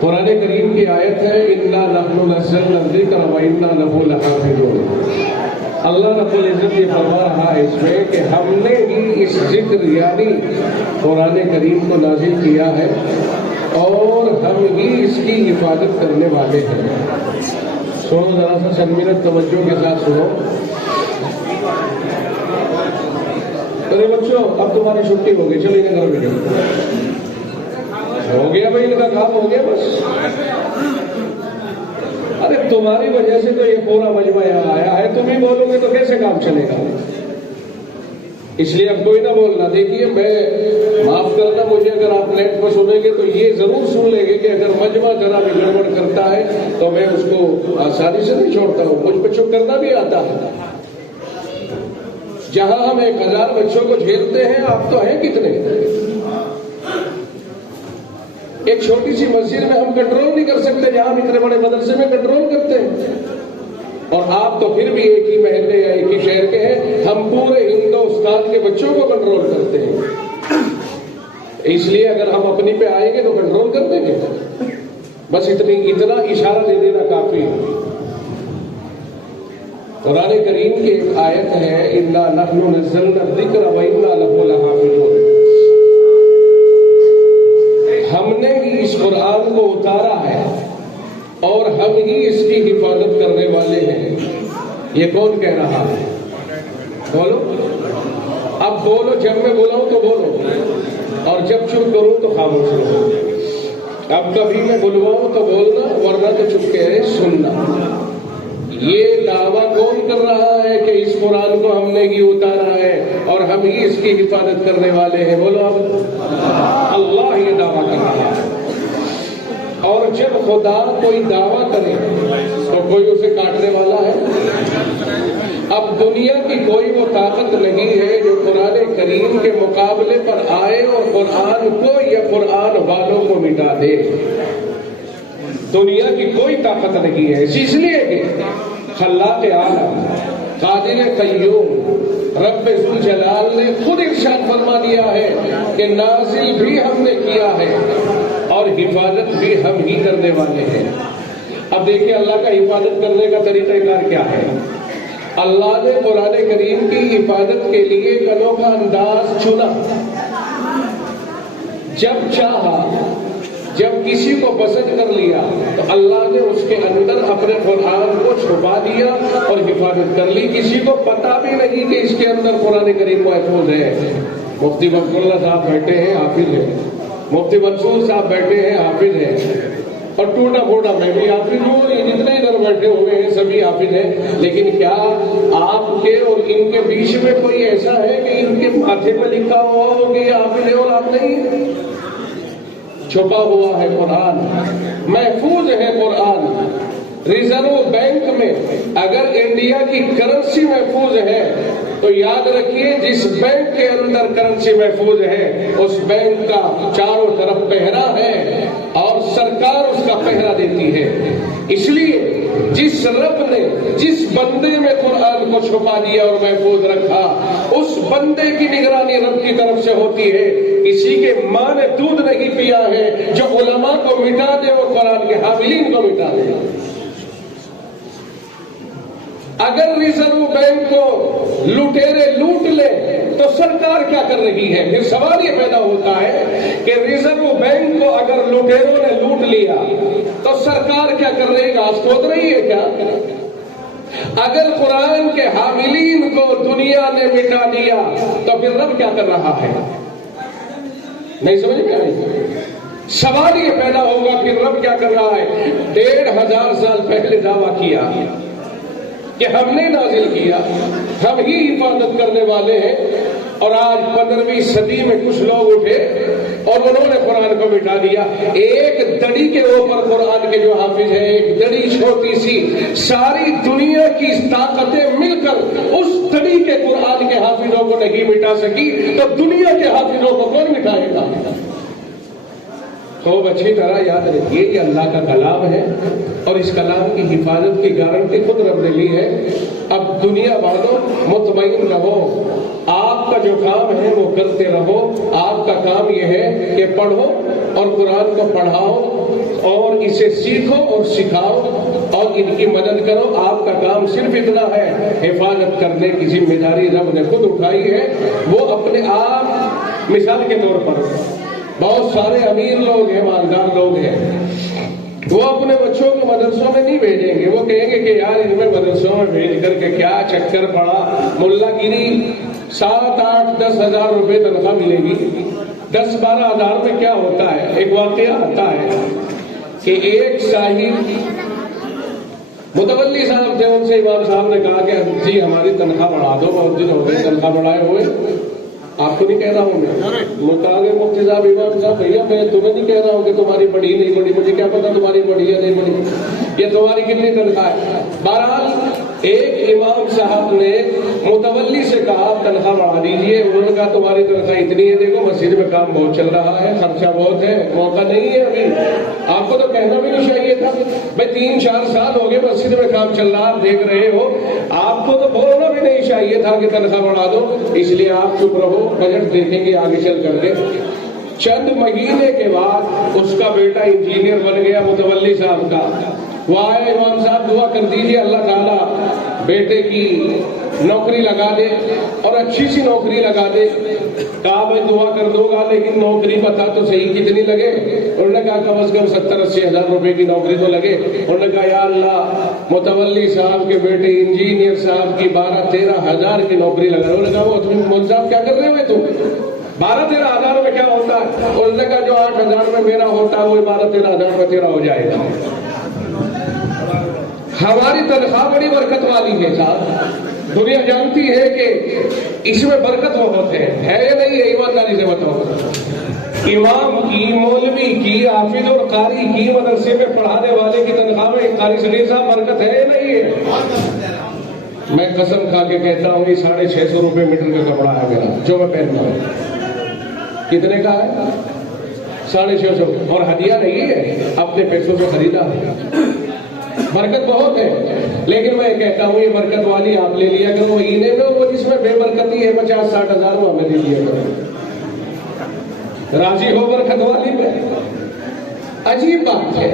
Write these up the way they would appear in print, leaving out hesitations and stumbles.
قرآن کریم کی آیت ہے اِنَّا نَحْنُ نَزَّلْنَا الذِّكْرَ وَإِنَّا لَهُ لَحَافِظُونَ۔ اللہ رب العزت یہ فرما رہا ہے اس میں کہ ہم نے ہی اس ذکر یعنی قرآن کریم کو نازل کیا ہے اور ہم ہی اس کی حفاظت کرنے والے ہیں۔ سنو ذرا سا چند منٹ توجہ کے ساتھ سنو۔ ارے بچوں اب تمہاری چھٹی ہو گئی، چلو انہیں گھر میں ہو گیا بھائی، ان کا کام ہو گیا بس۔ ارے تمہاری وجہ سے تو یہ پورا مجمع یہاں آیا ہے، تم ہی بولو گے تو کیسے کام چلے گا؟ اس لیے اب کوئی نہ بولنا۔ دیکھیے میں معاف کرنا مجھے، اگر آپ نیٹ پر سنیں گے تو یہ ضرور سن لیں گے کہ اگر مجمع ذرا بھی گڑبڑ کرتا ہے تو میں اس کو آسانی سے نہیں چھوڑتا ہوں، مجھ پہ چپ کرنا بھی آتا ہے۔ جہاں ہم 1000 بچوں کو جھیلتے ہیں، آپ تو ہیں کتنے؟ ایک چھوٹی سی مسجد میں ہم کنٹرول نہیں کر سکتے جہاں ہم اتنے بڑے مدرسے میں کنٹرول کرتے ہیں، اور آپ تو پھر بھی ایک ہی محلے یا ایک ہی شہر کے ہیں، ہم پورے ہندوستان کے بچوں کو کنٹرول کرتے ہیں۔ اس لیے اگر ہم اپنی پہ آئیں گے تو کنٹرول کر دیں گے، بس اتنا اشارہ دے دینا کافی ہے۔ قرآن کریم کی ایک آیت ہے اِنَّا نَحْنُ نَزَّلْنَا الذِّكْرَ وَإِنَّا لَهُ لَحَافِظُونَ۔ ہم نے ہی اس قرآن کو اتارا ہے اور ہم ہی اس کی حفاظت کرنے والے ہیں۔ یہ کون کہہ رہا ہے؟ بولو، اب بولو، جب میں بولاؤں تو بولو اور جب چپ کروں تو خاموش رہو۔ اب کبھی میں بلواؤں تو بولنا، ورنہ تو چپ کہہ سننا۔ یہ دعویٰ کون کر رہا ہے کہ اس قرآن کو ہم نے ہی اتارا ہے اور ہم ہی اس کی حفاظت کرنے والے ہیں؟ بولو اب، اللہ یہ دعویٰ کر رہا ہے۔ اور جب خدا کوئی دعویٰ کرے تو کوئی اسے کاٹنے والا ہے؟ اب دنیا کی کوئی وہ طاقت نہیں ہے جو قرآن کریم کے مقابلے پر آئے اور قرآن کو یا قرآن والوں کو مٹا دے۔ دنیا کی کوئی طاقت نہیں ہے، اس لیے کہ خلاق عالم قادر قیوم رب ذوالجلال نے خود ارشاد فرما دیا ہے کہ نازل بھی ہم نے کیا ہے اور حفاظت بھی ہم ہی کرنے والے ہیں۔ اب دیکھیں اللہ کا حفاظت کرنے کا طریقہ کار کیا ہے۔ اللہ نے قرآن کریم کی حفاظت کے لیے ایک انوکھا انداز چنا۔ جب چاہا، جب کسی کو پسند کر لیا تو اللہ نے اس کے اندر اپنے قرآن کو چھپا دیا اور حفاظت کر لی۔ کسی کو پتا بھی نہیں کہ اس کے اندر قرآن کریم محفوظ ہے۔ مفتی مقبول اللہ صاحب بیٹھے ہیں، حافظ ہیں، مفتی منصور صاحب بیٹھے ہیں، حافظ ہیں، اور ٹوٹا پھوٹا میں بھی حافظ ہوں، یہ جتنے ادھر بیٹھے ہوئے ہیں سبھی حافظ ہیں۔ لیکن کیا آپ کے اور ان کے بیچ میں کوئی ایسا ہے کہ ان کے ماتھے پہ لکھا ہوا ہو کہ یہ حافظ ہے اور آپ نہیں؟ چھپا ہوا ہے قرآن، محفوظ ہے قرآن۔ ریزرو بینک میں اگر انڈیا کی کرنسی محفوظ ہے تو یاد رکھیے جس بینک کے اندر کرنسی محفوظ ہے اس بینک کا چاروں طرف پہرا ہے اور سرکار اس کا پہرا دیتی ہے۔ اس لیے جس رب نے جس بندے میں قرآن کو چھپا دیا اور محفوظ رکھا، اس بندے کی نگرانی رب کی طرف سے ہوتی ہے۔ کسی کے ماں نے دودھ نہیں پیا ہے جو علماء کو مٹا دے اور قرآن کے حاملین کو مٹا دے۔ اگر ریزرو بینک کو لٹیرے لوٹ لے تو سرکار کیا کر رہی ہے؟ پھر سوال یہ پیدا ہوتا ہے کہ ریزرو بینک کو اگر لٹیروں نے لوٹ لیا تو سرکار کیا کر رہی ہے؟ گھاس کھود رہی ہے کیا؟ اگر قرآن کے حاملین کو دنیا نے مٹا دیا تو پھر رب کیا کر رہا ہے؟ نہیں سمجھ میں آئی؟ سوال یہ پیدا ہوگا پھر رب کیا کر رہا ہے؟ 1500 سال پہلے دعویٰ کیا کہ ہم نے نازل کیا، ہم ہی حفاظت کرنے والے ہیں، اور آج 15ویں صدی میں کچھ لوگ اٹھے اور انہوں نے قرآن کو مٹا دیا۔ ایک دڑی کے اوپر قرآن کے جو حافظ ہیں، ایک دڑی چھوٹی سی، ساری دنیا کی طاقتیں مل کر اس دڑی کے قرآن کے حافظوں کو نہیں مٹا سکی تو دنیا کے حافظوں کو کون مٹائے گا؟ خوب اچھی طرح یاد رکھیے کہ اللہ کا کلام ہے اور اس کلام کی حفاظت کی گارنٹی خود رب نے لی ہے۔ اب دنیا والوں مطمئن رہو، آپ کا جو کام ہے وہ کرتے رہو۔ آپ کا کام یہ ہے کہ پڑھو اور قرآن کو پڑھاؤ اور اسے سیکھو اور سکھاؤ اور ان کی مدد کرو. آپ کا کام صرف اتنا ہے، حفاظت کرنے کی ذمہ داری رب نے خود اٹھائی ہے. وہ اپنے آپ، مثال کے طور پر بہت سارے امیر لوگ ہیں، مالدار لوگ ہیں، وہ اپنے بچوں کو مدرسوں میں نہیں بھیجیں گے. وہ کہیں گے کہ یار ان میں مدرسوں میں بھیج کر کے کیا چکر پڑا، ملا گیری 7، 8، 10 ہزار روپے تنخواہ ملے گی. 10، 12 ہزار میں کیا ہوتا ہے؟ ایک واقعہ آتا ہے کہ ایک صاحب متولی صاحب تھے، ان سے امام صاحب نے کہا کہ جی ہماری تنخواہ بڑھا دو، بہت دن ہو گئے تنخواہ بڑھائے ہوئے. آپ کو نہیں کہہ رہا ہوں میں، مطالعے مفتی صاحب امام صاحب بھیا میں تمہیں نہیں کہہ رہا ہوں کہ تمہاری بڑی نہیں بڑی، مجھے کیا پتا تمہاری بڑی ہے نہیں بڑی، یہ تمہاری کتنی تنخواہ ہے. بہرحال ایک امام صاحب نے متولی سے کہا آپ تنخواہ بڑھا دیجیے. انہوں نے کہا تمہاری تنخواہ اتنی ہے، دیکھو مسجد میں کام بہت چل رہا ہے، خرچہ بہت ہے، موقع نہیں ہے ابھی. آپ کو تو کہنا بھی نہیں چاہیے تھا بھائی 3، 4 سال ہو گئے مسجد میں کام چل رہا، آپ دیکھ رہے ہو. آپ کو تو بولنا بھی نہیں چاہیے تھا کہ تنخواہ بڑھا دو. اس لیے آپ چپ رہو، بجٹ دیکھیں گے آگے چل کر کے. چند مہینے کے بعد اس کا بیٹا انجینئر بن گیا متولی صاحب کا. وہ آئے امام صاحب دعا کر دیجیے اللہ تعالیٰ بیٹے کی نوکری لگا دے اور اچھی سی نوکری لگا دے. کہا بھائی دعا کر دو گا لیکن نوکری بتا تو صحیح کتنی لگے. انہوں نے کہا کم از کم 70-80 ہزار روپے کی نوکری تو لگے. انہوں نے کہا یا اللہ متولی صاحب کے بیٹے انجینئر صاحب کی 12-13 ہزار کی نوکری لگا. انہوں نے کہا وہ مول صاحب کیا کر رہے ہوئے تم، 12-13 ہزار میں کیا ہوتا ہے؟ انہوں نے کہا جو 8 ہزار میں میرا ہوتا ہے وہ 12-13 ہزار میں تیرا ہو جائے گا. ہماری تنخواہ بڑی برکت والی ہے صاحب. دنیا جانتی ہے کہ اس میں برکت بہت ہے یا نہیں ہے؟ ایمانداری سے بتاؤ. امام کی، مولوی کی، حافظ اور قاری کی، مدرسے میں پڑھانے والے کی تنخواہ میں قاری صغیر صاحب برکت ہے یا نہیں ہے؟ میں قسم کھا کے کہتا ہوں یہ 650 روپے میٹر کا کپڑا ہے میرا جو میں پہنتا ہوں. کتنے کا ہے؟ 650. اور ہدیہ نہیں ہے، اپنے پیسوں سے خریدا ہے. برکت بہت ہے. لیکن میں کہتا ہوں یہ برکت والی آپ لے لیا کرو، مہینے میں وہ جس میں بے برکتی ہے 50-60 ہزار وہ ہمیں دے دیا کرو. راضی ہو برکت والی میں. عجیب بات ہے،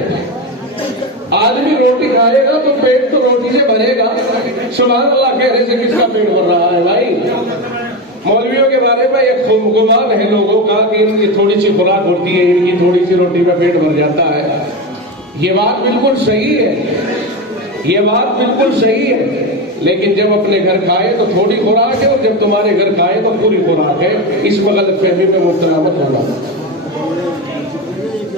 آدمی روٹی کھائے گا تو پیٹ تو روٹی سے بھرے گا. سبحان اللہ کہنے سے کس کا پیٹ بھر رہا ہے بھائی؟ مولویوں کے بارے میں ایک گمان ہے لوگوں کا کہ ان کی تھوڑی سی خوراک ہوتی ہے، ان کی تھوڑی سی روٹی میں پیٹ بھر جاتا ہے. یہ بات بالکل صحیح ہے، یہ بات بالکل صحیح ہے. لیکن جب اپنے گھر کھائے تو تھوڑی خوراک ہے، اور جب تمہارے گھر کھائے تو پوری خوراک ہے. اس غلط فہمی میں مبتلا مت ہونا.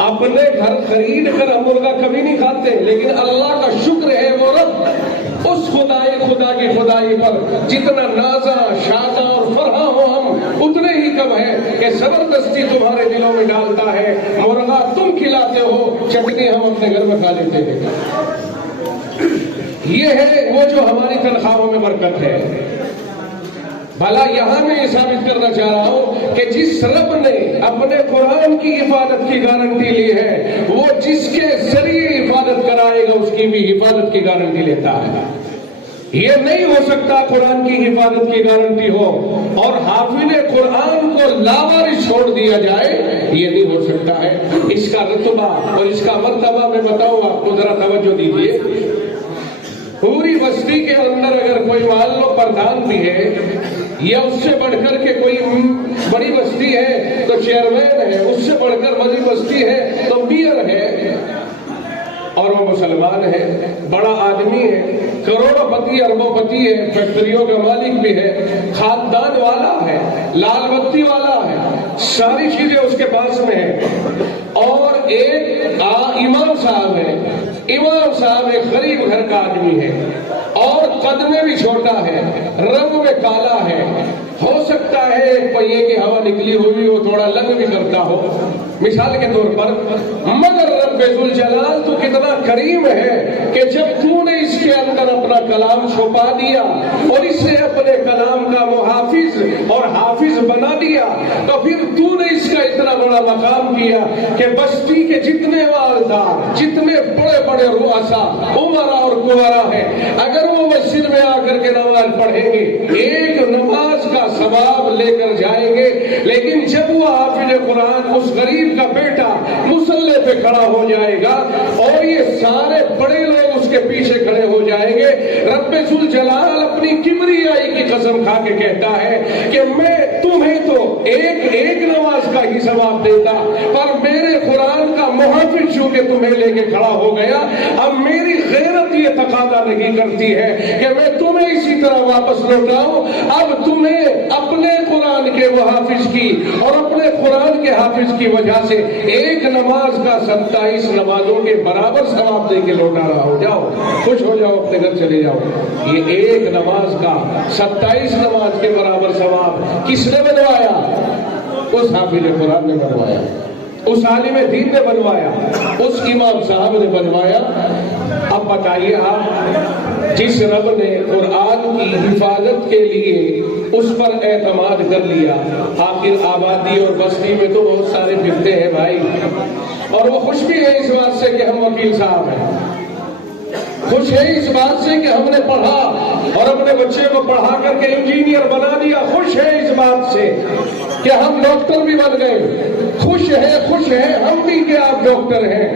اپنے گھر خرید کر ہم مرغا کبھی نہیں کھاتے، لیکن اللہ کا شکر ہے وہ رب اس خدا کی خدائی پر جتنا نازا شازا اور فرحاں ہو ہم اتنے ہی کم ہے کہ زبردستی تمہارے دلوں میں ڈالتا ہے. مرغا تم کھلاتے ہو، چٹنی ہم اپنے گھر میں کھا لیتے ہیں. یہ ہے وہ جو ہماری تنخواہوں میں برکت ہے. بھلا یہاں میں یہ ثابت کرنا چاہ رہا ہوں کہ جس رب نے اپنے قرآن کی حفاظت کی گارنٹی لی ہے، وہ جس کے ذریعے حفاظت کرائے گا اس کی بھی حفاظت کی گارنٹی لیتا ہے. یہ نہیں ہو سکتا قرآن کی حفاظت کی گارنٹی ہو اور حافظ قرآن کو لاوارث چھوڑ دیا جائے، یہ نہیں ہو سکتا ہے. اس کا رتبہ اور اس کا مرتبہ میں بتاؤں آپ کو، ذرا توجہ دیجیے. پوری بستی کے اندر اگر کوئی مان لو پردھان بھی ہے یا اس سے بڑھ کر کے کوئی بڑی بستی ہے تو چیئرمین ہے، اس سے بڑھ کر بڑی بستی ہے تو میئر ہے، اور وہ مسلمان ہے، بڑا آدمی ہے، کروڑوں پتی اربوں پتی ہے، فیکٹریوں کا مالک بھی ہے، خاندان والا ہے، لال بتی والا ہے، ساری چیزیں اس کے پاس میں ہیں. اور ایک امام صاحب ہے. امام صاحب ایک غریب گھر کا آدمی ہے اور قد میں بھی چھوٹا ہے، رنگ میں کالا ہے. ہو سکتا ہے ایک پہیے کی ہوا نکلی ہوئی ہو، تھوڑا لنگ بھی کرتا ہو مثال کے طور پر. مگر رب ذوالجلال تو کتنا کریم ہے کہ جب تو نے اس کے اندر اپنا کلام چھپا دیا اور اسے اپنے کلام کا محافظ اور حافظ بنا دیا، تو پھر تو نے اس کا اتنا بڑا مقام کیا کہ بستی کے جتنے والدار، جتنے بڑے بڑے رؤسا، عمرا اور کنورا ہیں، اگر وہ مسجد میں آ کر کے نماز پڑھیں گے ایک نماز کا ثواب لے کر جائیں گے. لیکن جب وہ حافظ قرآن اس غریب کا بیٹا مصلی پہ کھڑا ہو جائے گا اور یہ سارے بڑے لوگ اس کے پیچھے کھڑے ہو جائیں گے. رب ذوالجلال اپنی کبریائی کی قسم کھا کے کہتا ہے کہ میں تمہیں تو ایک نماز کا ہی ثواب دیتا، پر میرے قرآن کا محافظ چونکہ تمہیں لے کے کھڑا ہو گیا، اب میری غیرت یہ تقاضا نہیں کرتی ہے کہ میں تمہیں اسی طرح واپس لوٹاؤں. اب تمہیں اپنے قرآن کے محافظ کی اور اپنے قرآن کے حافظ کی وجہ سے ایک نماز کا 27 نمازوں کے برابر ثواب دے کے لوٹا رہا ہو. جاؤ خوش ہو جاؤ، اپنے گھر چلے جاؤ. یہ ایک نماز کا 27 نماز کے برابر ثواب کس نے بنوایا؟ اس حافظ قرآن نے بنوایا، اس عالم دین نے بنوایا، اس امام صاحب نے بنوایا. اب بتائیے آپ، جس رب نے قرآن کی حفاظت کے لیے اس پر اعتماد کر لیا، آخر آبادی اور بستی میں تو بہت سارے پھرتے ہیں بھائی، اور وہ خوش بھی ہے اس بات سے کہ ہم وکیل صاحب ہیں، خوش ہے اس بات سے کہ ہم نے پڑھا اور اپنے بچے کو پڑھا کر کے انجینئر بنا دیا، خوش ہے اس بات سے کہ ہم ڈاکٹر بھی بن گئے، خوش ہے ہم بھی کہ آپ ڈاکٹر ہیں.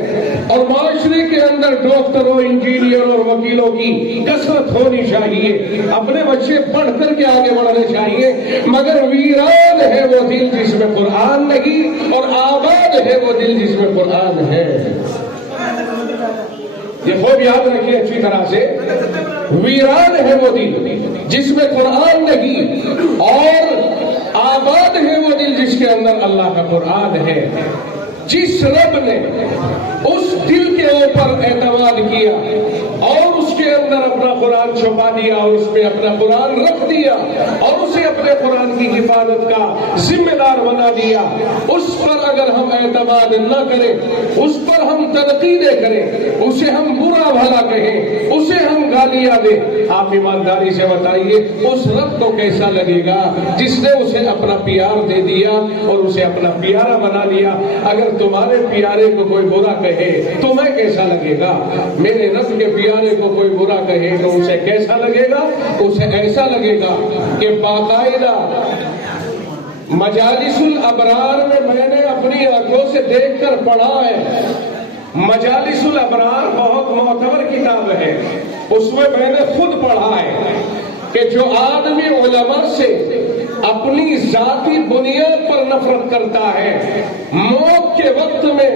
اور معاشرے کے اندر ڈاکٹروں، انجینئر اور وکیلوں کی کثرت ہونی چاہیے، اپنے بچے پڑھ کر کے آگے بڑھنے چاہیے. مگر ویران ہے وہ دل جس میں قرآن نہیں، اور آباد ہے وہ دل جس میں قرآن ہے. یہ خوب یاد رکھیے اچھی طرح سے، ویران ہے وہ دل جس میں قرآن نہیں، اور آباد ہے وہ دل جس کے اندر اللہ کا قرآن ہے. جس رب نے اس دل کے اوپر اعتماد کیا اور اس کے اندر اپنا قرآن چھپا دیا اور اس میں اپنا قرآن رکھ دیا اور اسے اپنے قرآن کی حفاظت کا ذمہ دار بنا دیا، اس پر اگر ہم اعتماد نہ کریں، اس پر ہم تنقیدیں کریں، اسے ہم برا بھلا کہیں، اسے ہم گالیاں دیں، آپ ایمانداری سے بتائیے اس رب کو کیسا لگے گا جس نے اسے اپنا پیار دے دیا اور اسے اپنا پیارا بنا لیا. اگر تمہارے پیارے کو کوئی برا کہے تمہیں کیسا لگے گا؟ میرے رب کے پیارے کو کوئی برا کہے تو اسے کیسا لگے گا؟ اسے ایسا لگے گا کہ باقاعدہ مجالس الابرار میں نے اپنی آنکھوں سے دیکھ کر پڑھا ہے. مجالس الابرار بہت معتبر کتاب ہے، اس میں نے خود پڑھا ہے کہ جو آدمی علماء سے اپنی ذاتی بنیاد پر نفرت کرتا ہے، موت کے وقت میں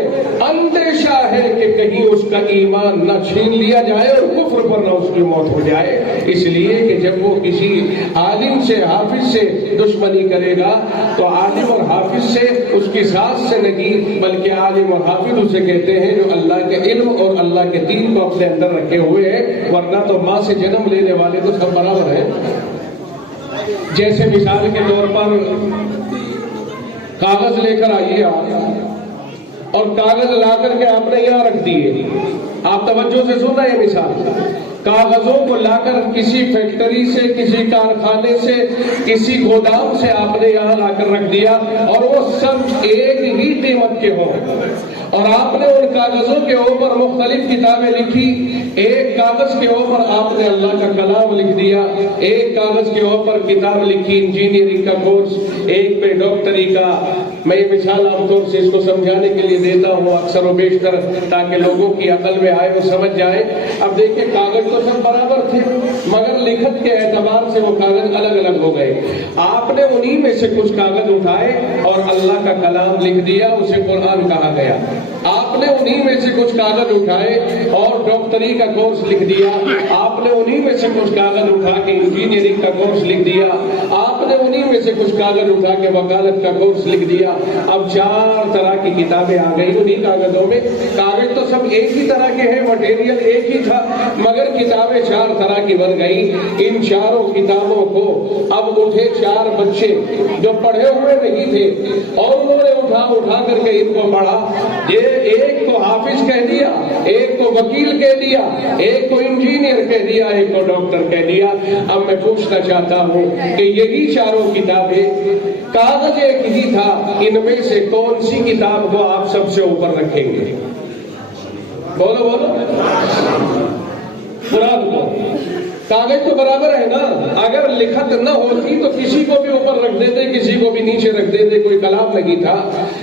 اندیشہ ہے کہ کہیں اس کا ایمان نہ چھین لیا جائے اور کفر پر نہ اس کی موت ہو جائے. اس لیے کہ جب وہ کسی عالم سے، حافظ سے دشمنی کرے گا تو عالم اور حافظ سے اس کی ذات سے نہیں، بلکہ عالم اور حافظ اسے کہتے ہیں جو اللہ کے علم اور اللہ کے دین کو اپنے اندر رکھے ہوئے ہیں، ورنہ تو ماں سے جنم لینے والے تو سب برابر ہیں. جیسے مثال کے طور پر کاغذ لے کر آئیے آپ، اور کاغذ لا کر کے آپ نے یہاں رکھ دیے. آپ توجہ سے سننا یہ مثال، کاغذوں کو لا کر کسی فیکٹری سے، کسی کارخانے سے، کسی گودام سے آپ نے یہاں لا کر رکھ دیا اور وہ سب ایک ہی قیمت کے ہوں، اور آپ نے ان کاغذوں کے اوپر مختلف کتابیں لکھی. ایک کاغذ کے اوپر آپ نے اللہ کا کلام لکھ دیا، ایک کاغذ کے اوپر کتاب لکھی انجینئرنگ کا کورس، ایک پہ ڈاکٹری کا. میں یہ مثال عام طور سے اس کو سمجھانے کے لیے دیتا ہوں اکثر و بیشتر تاکہ لوگوں کی عقل میں آئے، وہ سمجھ جائے. اب دیکھیں کاغذ تو سب برابر تھے مگر لکھت کے اعتبار سے وہ کاغذ الگ الگ ہو گئے. آپ نے انہی میں سے کچھ کاغذ اٹھائے اور اللہ کا کلام لکھ دیا، اسے قرآن کہا گیا. آپ نے انہی میں سے کچھ کاغذ اٹھائے اور ڈاکٹری کا کورس لکھ دیا. آپ نے انہی میں سے کچھ کاغذ اٹھا کے انجینئرنگ کا کورس لکھ دیا. آپ نے انہی میں سے کچھ کاغذ اٹھا کے وکالت کا کورس لکھ دیا. اب 4 طرح کی کتابیں آ گئی انہی کاغذوں میں. کاغذ تو سب ایک ہی طرح کے ہیں، مٹیریل ایک ہی تھا، مگر کتابیں 4 طرح کی بن گئی. ان چاروں کتابوں کو اب اٹھے 4 بچے جو پڑھے ہوئے نہیں تھے اور انہوں نے اٹھا کر کے ان کو پڑھا. یہ ایک کو حافظ کہہ دیا، ایک کو وکیل کہہ دیا، ایک کو انجینئر کہہ دیا، ایک کو ڈاکٹر کہہ دیا. اب میں پوچھنا چاہتا ہوں کہ یہی چاروں کتابیں، کاغذ ایک ہی تھا، ان میں سے کون سی کتاب کو آپ سب سے اوپر رکھیں گے؟ بولو بولو. قرآن کو. کاغذ تو برابر ہے نا، اگر لکھت نہ ہوتی تو کسی کو بھی اوپر رکھ دیتے، کسی کو بھی نیچے رکھ دیتے، کوئی کلام نہیں تھا.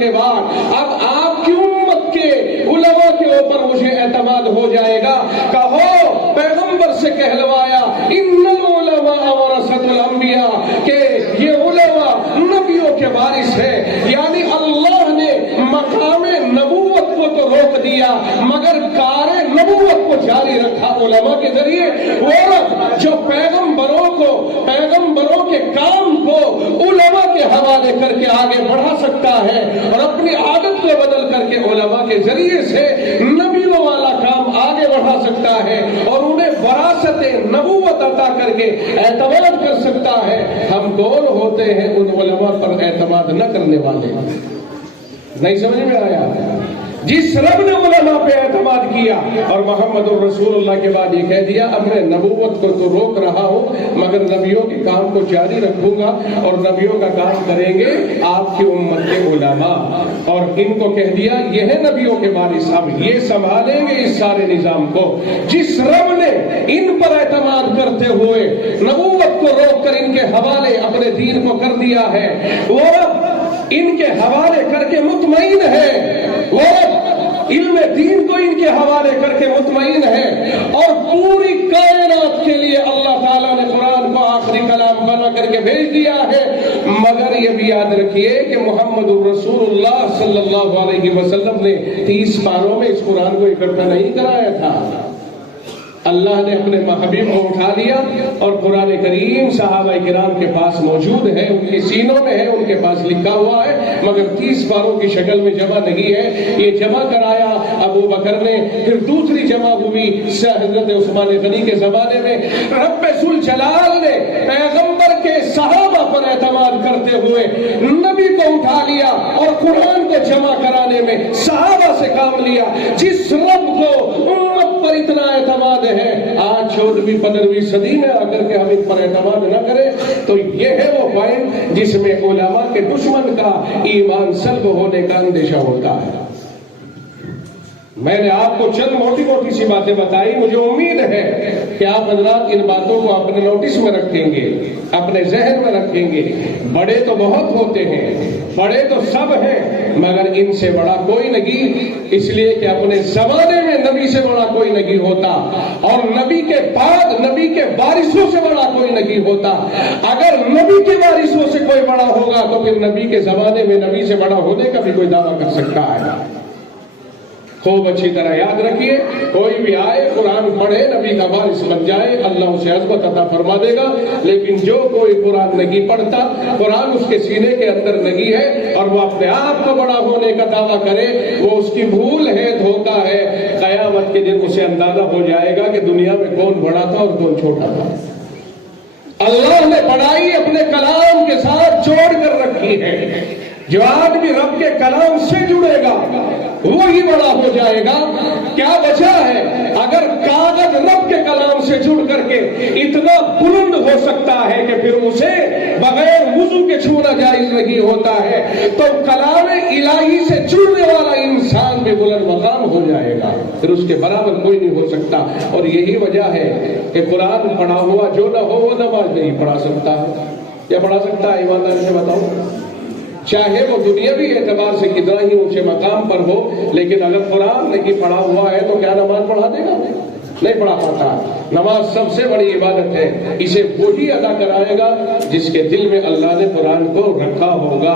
کے بعد اب آپ کی امت کے علماء کے اوپر مجھے اعتماد ہو جائے گا. کہو پیغمبر سے کہلوایا ان العلماء ورثۃ الانبیاء کہ یہ علماء نبیوں کے وارث ہے. یعنی اللہ نے مقام نبوت کو تو روک دیا مگر کار نبوت کو جاری رکھا علماء کے ذریعے. اور جو پیغمبروں کے کام کو علماء کے حوالے کر کے آگے بڑھا سکتا ہے اور اپنی عادت کو بدل کر کے علماء کے ذریعے سے نبیوں والا کام آگے بڑھا سکتا ہے اور انہیں وراثت نبوت عطا کر کے اعتماد کر سکتا ہے. ہم کون ہوتے ہیں ان علماء پر اعتماد نہ کرنے والے؟ نہیں سمجھ میں آیا؟ جس رب نے علماء پہ اعتماد کیا اور محمد الرسول اللہ کے بعد یہ کہہ دیا اب میں نبوت کو تو روک رہا ہوں مگر نبیوں کے کام کو جاری رکھوں گا اور نبیوں کا کام کریں گے آپ کی امت کے علماء. اور ان کو کہہ دیا یہ ہے نبیوں کے وارث، اب یہ سنبھالیں گے اس سارے نظام کو. جس رب نے ان پر اعتماد کرتے ہوئے نبوت کو روک کر ان کے حوالے اپنے دین کو کر دیا ہے وہ رب ان کے حوالے کر کے مطمئن ہے. وہ علم دین کو ان کے حوالے کر کے مطمئن ہے اور پوری کائنات کے لیے اللہ تعالیٰ نے قرآن کو آخری کلام بنا کر کے بھیج دیا ہے. مگر یہ بھی یاد رکھیے کہ محمد الرسول اللہ صلی اللہ علیہ وسلم نے 30 پاروں میں اس قرآن کو اکٹھا نہیں کرایا تھا. اللہ نے اپنے حبیب کو اٹھا لیا اور قرآن کریم صحابہ کرام کے پاس موجود ہے، ان کے سینوں میں ہے، ان کے پاس لکھا ہوا ہے مگر 30 پاروں کی شکل میں جمع نہیں ہے. یہ جمع کرایا ابو بکر نے، پھر دوسری جمع ہوئی حضرت عثمان غنی کے زمانے میں. رب ذوالجلال نے پیغمبر کے صحابہ پر اعتماد کرتے ہوئے نبی کو اٹھا لیا اور قرآن کو جمع کرانے میں صحابہ سے کام لیا. جس رب کو امت پر اتنا اعتماد ہے آج 14ویں 15ویں صدی میں آ کر کے ہم ان پر اعتماد نہ کریں تو یہ ہے وہ پوائنٹ جس میں علماء کے دشمن کا ایمان سلب ہونے کا اندیشہ ہوتا ہے. میں نے آپ کو چند موٹی موٹی سی باتیں بتائی. مجھے امید ہے کہ آپ حضرات ان باتوں کو اپنے نوٹس میں رکھیں گے، اپنے ذہن میں رکھیں گے. بڑے تو بہت ہوتے ہیں، بڑے تو سب ہیں مگر ان سے بڑا کوئی نہیں، اس لیے کہ اپنے زمانے میں نبی سے بڑا کوئی نہیں ہوتا اور نبی کے بعد نبی کے وارثوں سے بڑا کوئی نہیں ہوتا. اگر نبی کے وارثوں سے کوئی بڑا ہوگا تو پھر نبی کے زمانے میں نبی سے بڑا ہونے کا بھی کوئی دعویٰ کر سکتا ہے. خوب اچھی طرح یاد رکھیے، کوئی بھی آئے قرآن پڑھے نبی کا وارث بن جائے اللہ اسے عظمت عطا فرما دے گا. لیکن جو کوئی قرآن نہیں پڑھتا، قرآن اس کے سینے کے اندر نہیں ہے اور وہ اپنے آپ کو بڑا ہونے کا دعویٰ کرے، وہ اس کی بھول ہے، دھوکہ ہے. قیامت کے دن اسے اندازہ ہو جائے گا کہ دنیا میں کون بڑا تھا اور کون چھوٹا تھا. اللہ نے بڑائی اپنے کلام کے ساتھ جوڑ کر رکھی ہے. جو آدمی رب کے کلام سے جڑے گا وہی بڑا ہو جائے گا. کیا وجہ ہے؟ اگر کاغذ رب کے کلام سے جڑ کر کے اتنا بلند ہو سکتا ہے کہ پھر اسے بغیر وضو کے چھونا جائز نہیں ہوتا ہے تو کلام الہی سے جڑنے والا انسان بھی بلند مقام ہو جائے گا، پھر اس کے برابر کوئی نہیں ہو سکتا. اور یہی وجہ ہے کہ قرآن پڑھا ہوا جو نہ ہو وہ نماز نہیں پڑھا سکتا ہے. یا پڑھا سکتا ہے؟ ایمانداری سے بتاؤ. چاہے وہ دنیاوی اعتبار سے کتنا ہی اونچے مقام پر ہو لیکن اگر قرآن نہیں پڑھا ہوا ہے تو کیا نماز پڑھا دے گا؟ نہیں پڑھا پاتا. نماز سب سے بڑی عبادت ہے، اسے وہی ادا کرائے گا جس کے دل میں اللہ نے قرآن کو رکھا ہوگا.